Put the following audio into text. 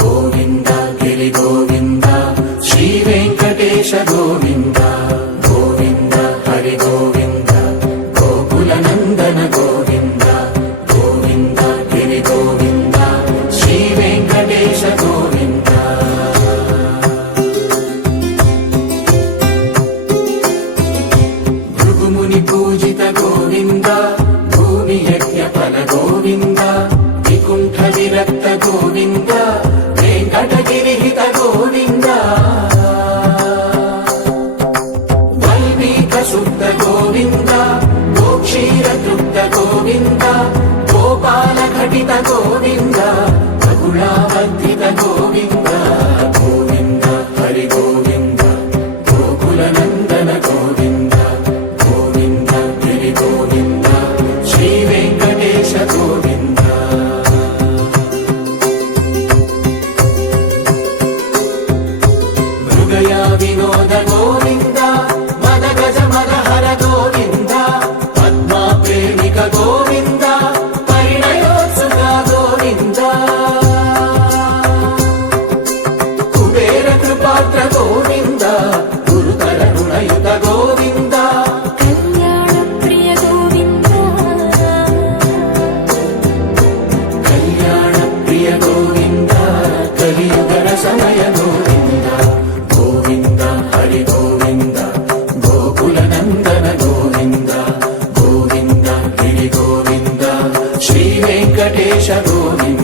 గోవింద గిరి గోవింద శ్రీ వెంకటేశ గోవింద గోవింద హరి గోవింద గోకుల నందన గోవింద గోవింద గిరి గోవింద శ్రీ వెంకటేశ గోవింద భృగుముని పూజిత గోవింద భూమి యజ్ఞ ఫల గోవింద వికుంఠ విరక్త గోవింద వెంకటగిరిహిత గోవింద వైదిక శుద్ధ గోవింద గోక్షీర తృప్త గోవింద గోపాల ఘటిత గోవింద బహుళావర్ధిత గోవింద గోవింద హరి గోవింద గోకుల నందన గోవింద గోవింద గిరి గోవింద శ్రీ వెంకటేశ గోవింద వినోద గోవింద మద గజ మద హర గోవింద పద్మా ప్రేమిక గోవింద పరిణయోత్సుక గోవింద కుబేర కృపాత్ర గోవింద గురుతర రుణయుత గోవింద కళ్యాణ ప్రియ గోవింద కళ్యాణ ప్రియ గోవింద కలియుగర సమయ గోవింద గోవింద హరి గోవింద గోకుల నందన గోవింద గోవింద గిరి గోవింద శ్రీ వెంకటేశ గోవింద